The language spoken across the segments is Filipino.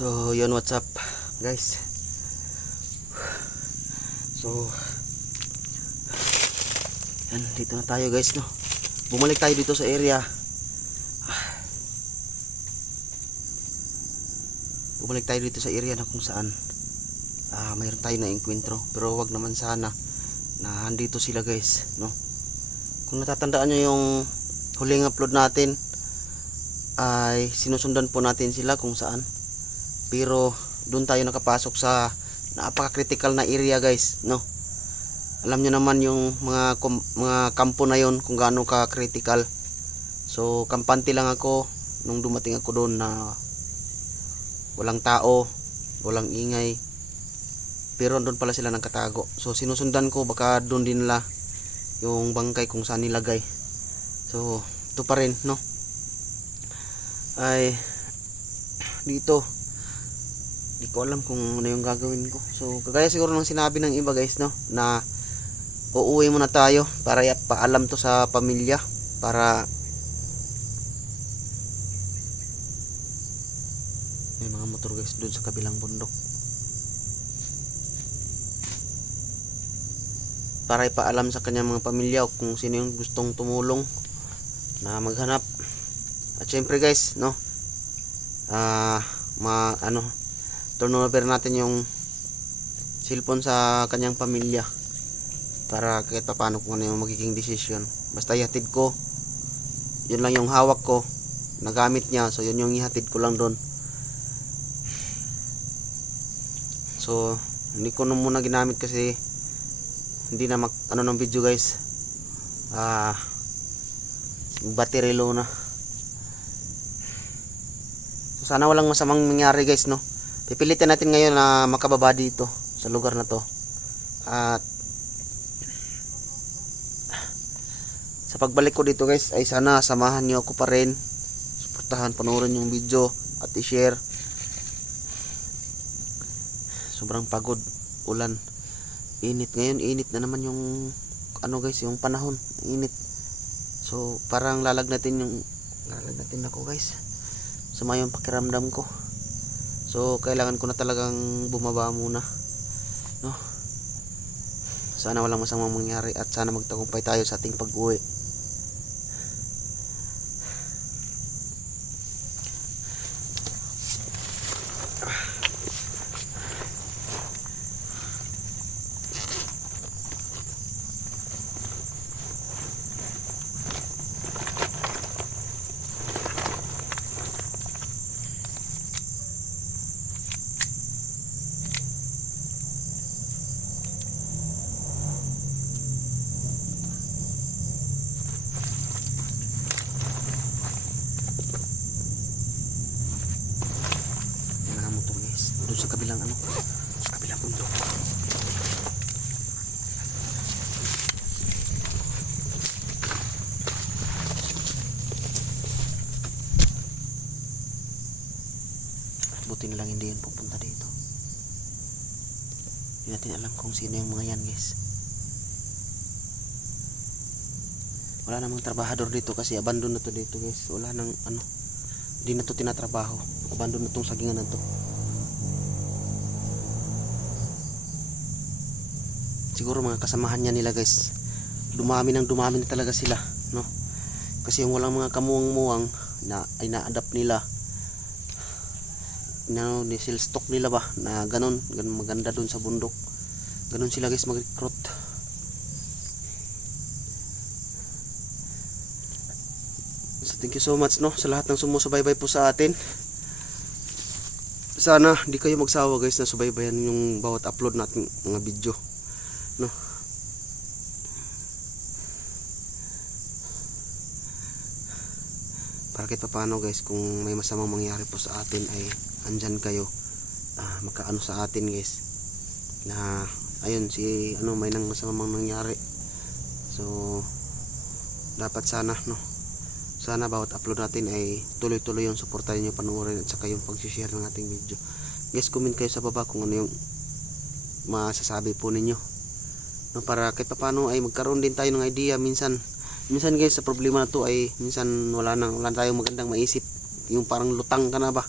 So, yun, what's up, guys? So, yan, dito na tayo, guys, no? Bumalik tayo dito sa area. Bumalik tayo dito sa area na kung saan mayroon tayo na enkwentro. Pero wag naman sana na andito sila, guys, no? Kung natatandaan nyo yung huling upload natin, ay sinusundan po natin sila kung saan. Pero doon tayo nakapasok sa napaka-critical na area, guys, no? Alam nyo naman yung mga kampo na yon kung gaano ka-critical. So, kampante lang ako nung dumating ako doon na walang tao, walang ingay. Pero doon pala sila nagkatago. So, sinusundan ko baka doon din nila yung bangkay kung saan nilagay. So, ito pa rin, no? Ay dito di ko alam kung ano yung gagawin ko. So kagaya siguro ng sinabi ng iba, guys, no, na uuwi muna tayo para ipaalam to sa pamilya, para may mga motor, guys, doon sa kabilang bundok, para ipaalam sa kanyang mga pamilya o kung sino yung gustong tumulong na maghanap. At syempre, guys, no, turn over natin yung cellphone sa kanyang pamilya para kahit paano kung ano yung magiging decision. Basta ihatid ko, yun lang yung hawak ko, nagamit niya, so yun yung ihatid ko lang doon. So hindi ko muna ginamit kasi hindi na ng video, guys, battery low na. So sana walang masamang mangyari, guys, no. Pipilitin natin ngayon na makababa dito sa lugar na to. At sa pagbalik ko dito, guys, ay sana samahan niyo ako pa rin. Suportahan, panoorin yung video at i-share. Sobrang pagod, ulan, init ngayon, init na naman yung guys, yung panahon, init. So parang lalagnatin ako, guys. Sama yung pakiramdam ko. So kailangan ko na talagang bumaba muna, no? Sana walang masamang mangyari at sana magtagumpay tayo sa ating pag-uwi. Doon sa kabilang sa kabilang bundok. Buti na lang hindi yan pupunta dito. Hindi natin alam kung sino yung mga yan, guys. Wala namang trabahador dito kasi abandon na to dito, guys. Wala nang hindi na to tinatrabaho. Abandon na tong sagingan na to. Siguro mga kasamahan niya nila, guys. Dumami na talaga sila, no? Kasi yung walang mga kamuwang-muwang na ay na-adapt nila. Nisil stock nila ba na ganun maganda doon sa bundok. Ganun sila, guys, mag-recruit. So thank you so much, no, sa lahat ng sumusubaybay po sa atin. Sana di kayo magsawa, guys, na subaybayan yung bawat upload natin mga video, no. Para kahit paano, guys, kung may masamang mangyari po sa atin ay andyan kayo, makaano sa atin, guys, na ayun may nang masamang nangyari. So dapat sana, no, sana bawat upload natin ay tuloy-tuloy yung suportahan nyo, panoorin at saka yung pag-share ng ating video. Guys, comment kayo sa baba kung ano yung masasabi po ninyo, no, para kahit paano ay magkaroon din tayo ng idea. Minsan, guys, sa problema na to ay minsan wala tayong magandang maisip, yung parang lutang ka na ba,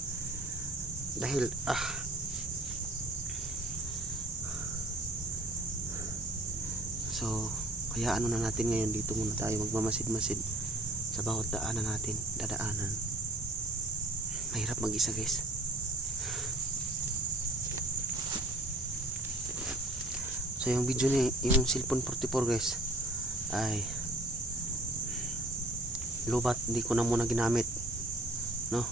Dahil so kaya ano na natin ngayon, dito muna tayo magmamasid-masid sa bawat daanan natin, dadaanan. Mahirap mag-isa guys. So yung video ni yung cellphone 44 guys ay lubat, hindi ko na muna ginamit, no?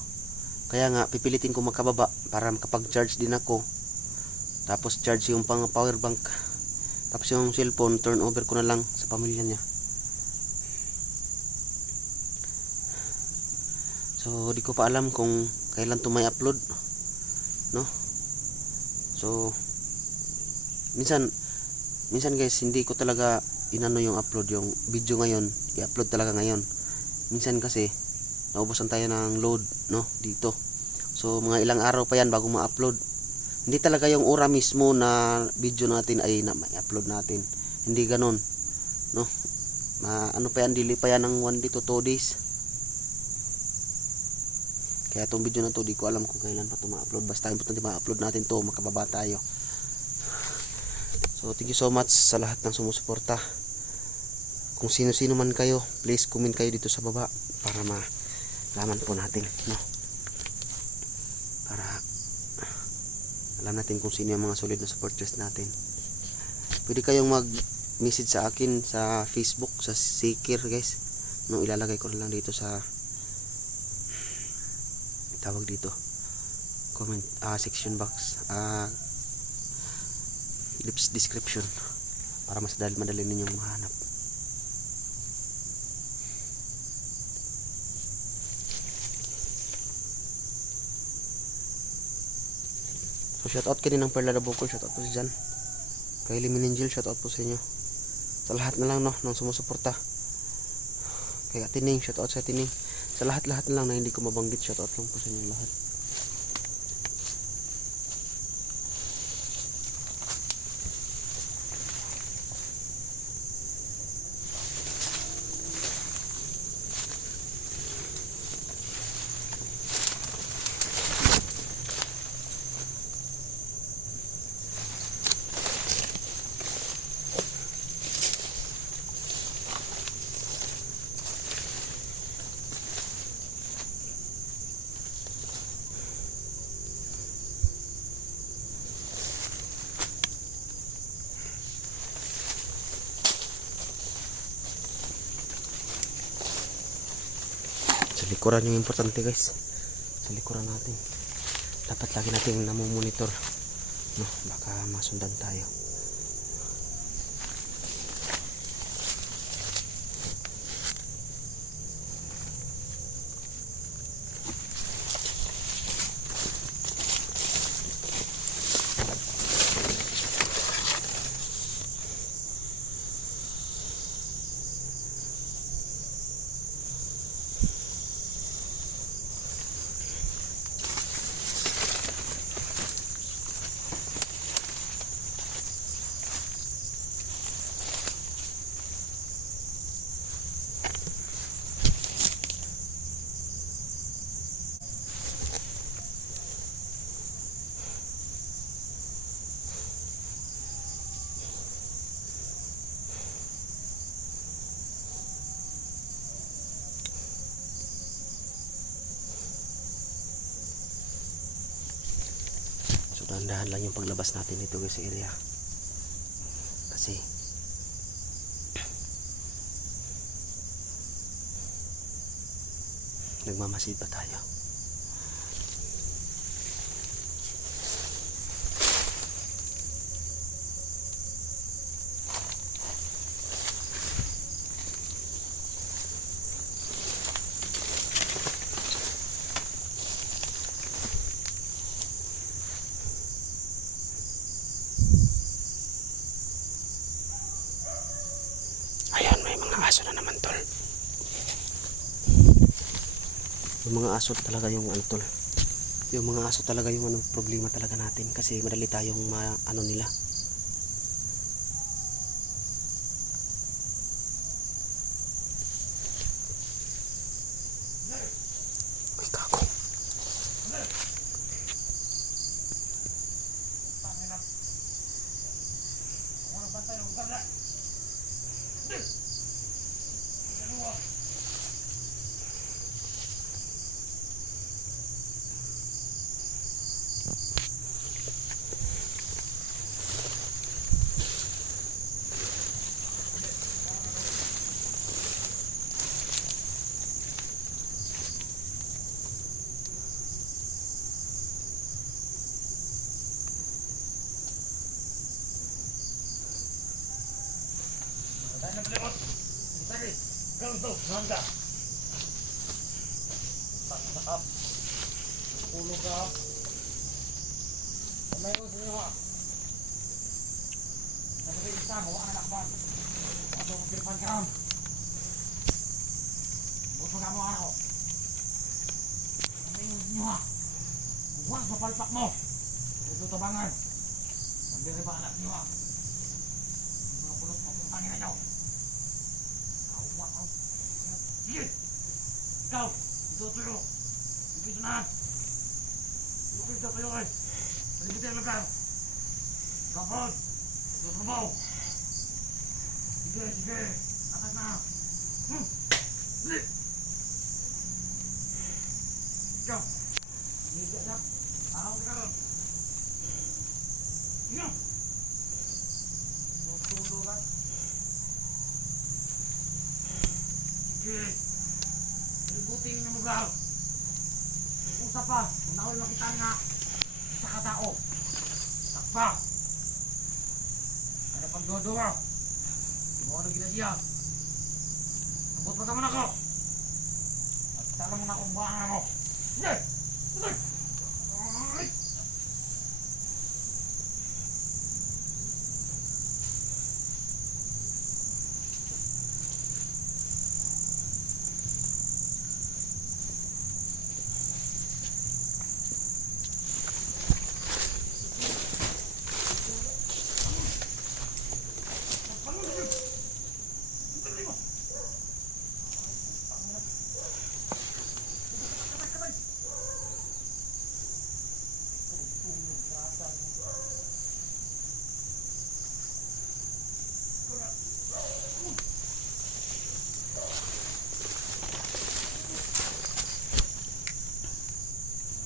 Kaya nga pipilitin ko makababa para makapag-charge din ako. Tapos charge yung pang power bank. Tapos yung cellphone turn over ko na lang sa pamilya niya. So di ko pa alam kung kailan to may upload, no? So minsan guys hindi ko talaga inano yung upload yung video ngayon, i-upload talaga ngayon. Minsan kasi naubusan tayo ng load, no, dito. So mga ilang araw pa yan bago ma-upload. Hindi talaga yung ora mismo na video natin ay na ma-upload natin. Hindi ganoon, no? Ano pa yan, dili pa yan ng 1 day to 2 days. Kaya itong video na to di ko alam kung kailan pa ito ma-upload. Basta importante ma-upload natin to, makababa tayo. So thank you so much sa lahat ng sumusuporta. Kung sino-sino man kayo, please comment kayo dito sa baba para malaman po natin, no? Para alam natin kung sino yung mga solid na supporters natin. Pwede kayong mag-message sa akin sa Facebook, sa Seeker guys, no? Ilalagay ko na lang dito sa tawag dito comment section box, description, para mas madali ninyong mahanap. So shoutout kayo ng Perla Bukol, shoutout po si Jan, Kylie Miningil, shoutout po sa inyo, sa lahat na lang, no, ng sumusuporta. Kay Atining, shoutout sa Atining, sa lahat na lang na hindi ko mabanggit, shoutout lang po sa inyo lahat. Likuran yung importante guys, sa likuran natin dapat lagi natin namomonitor, no, baka masundan tayo. Dahan-dahan lang yung paglabas natin dito guys sa area, kasi nagmamasid pa tayo. Aso na naman tol. Yung mga aso talaga yung ano tol. Yung mga aso talaga yung ano, problema talaga natin kasi madali tayong ano nila. Uy, kako. lagi. Ganito, hangga. Sakap. Ulo ka. Kamay ko sa inyo ha. Sabi isa, hawa anak ba? Ato kong pirpan ka ron. Bukas mo ka mo anak ko. Kamay ko sa inyo ha. Huwag sa palpak mo. Ito tabangan. Mandiri ba anak niyo ha? Mga pulot mapuntangin na nyo. Awak ako. Sige! Ikaw! Ito tuyo! Ipito na! Ito ito tuyo kayo! Palibutin ang lugar! Kapag! Ito trabaho! Sige! Sige! Akat na! Bili! Ikaw! Higa na! Araw ka ron! Higa! Tulo ka! Sige! Palibutin niyo lugar! Usap pa! Kung naul makita nga sa katao! Takpa! Ano pang dodo-doa? Hindi mo ako nag-ginasiya! Abot pa naman ako! At tala mo na kung buhaan ako! Sige! Sige! Ay!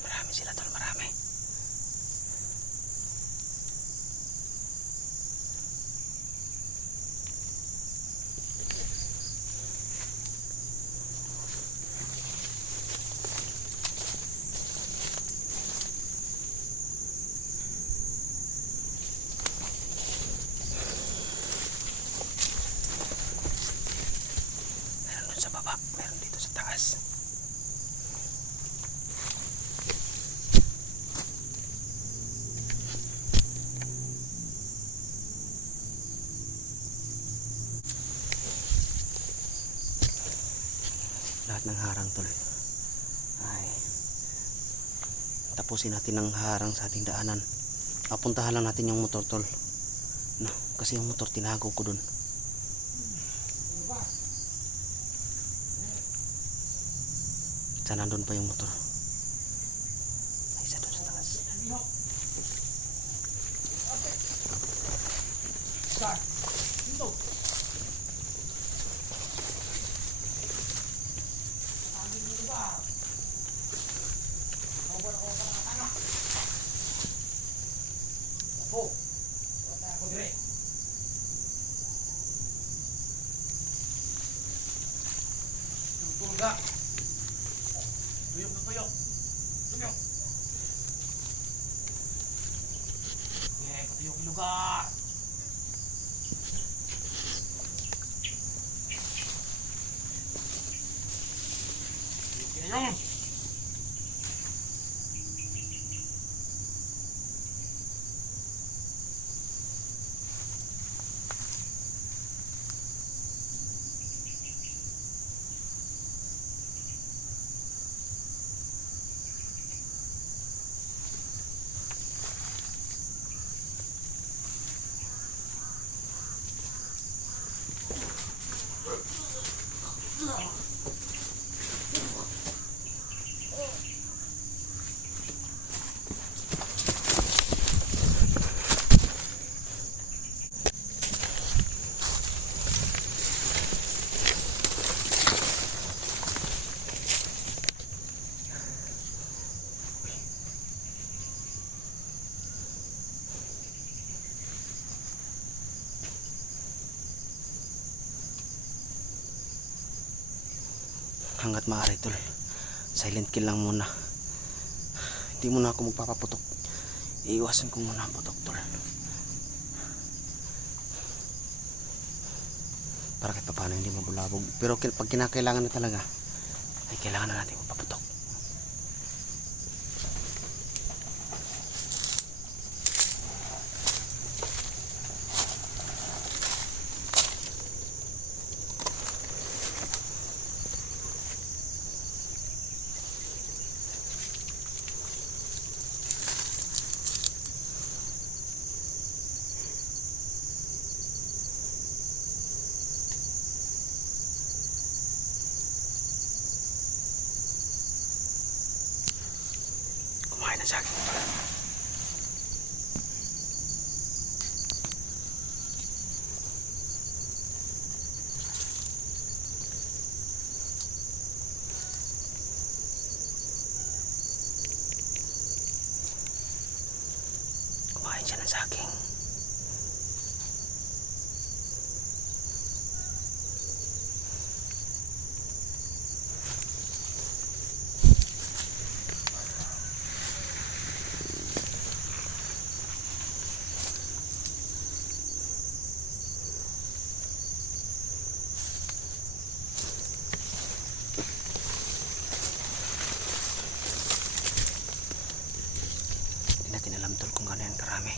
Marami sila tol, marami. Meron dun sa baba, meron dito sa taas. Lahat ng harang tol ay tapusin natin ang harang sa ating daanan. Apuntahan lang natin yung motor tol, no, kasi yung motor tinago ko dun. Sana nandun pa yung motor. May isa dun sa taas. Sir! Dito! Sabi niyo ba? Ako ba ng anak? Ako! Wala ako dire! Tutulog ka! Tuyok na tuyok! Tuyok! Okay, patuyok yung lugar! Tuyok yan yun! Hanggat maaari tol, silent kill lang muna. Hindi muna ako magpapaputok. Iiwasan ko muna ang putok tol. para kahit paano hindi mabulabog. Pero pag kinakailangan na talaga ay kailangan na natin mapaputok. Kumain na saging. Kumain siya ng saging. Hindi natin alam tol kung gano'n yan karami.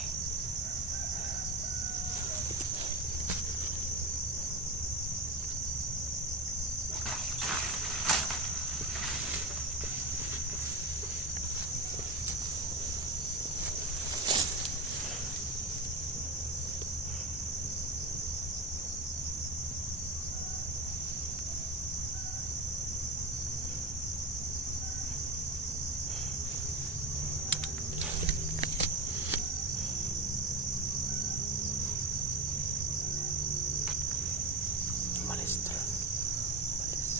Malis tol. Malis.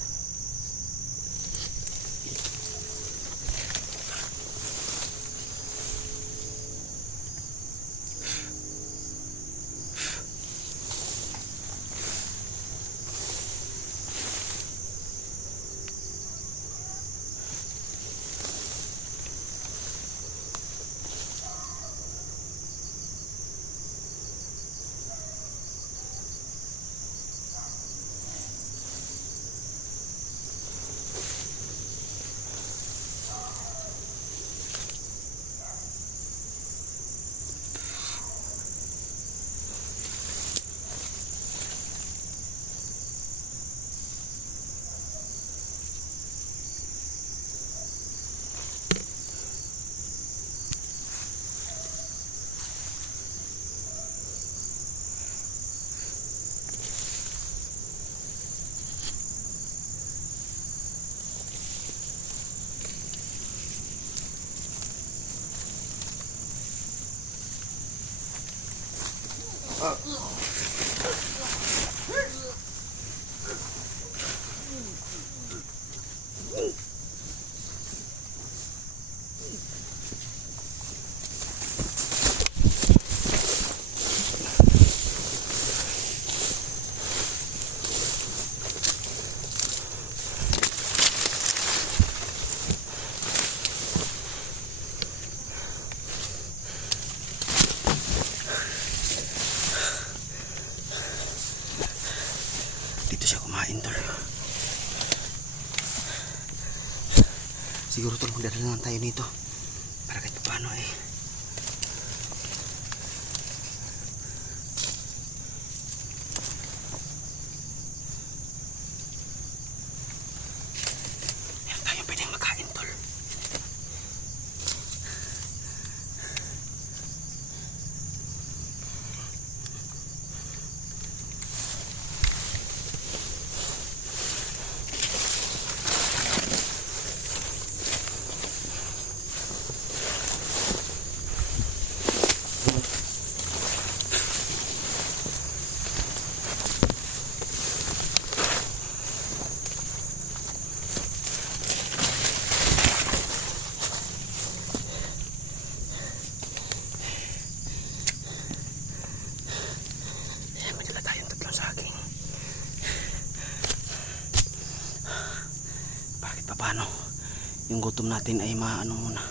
Dito siya kumain tol. Siguro tol magdadala lang tayo nito para kahit paano eh. Meron tayong pwedeng makain tol. Paano yung gutom natin ay maano muna.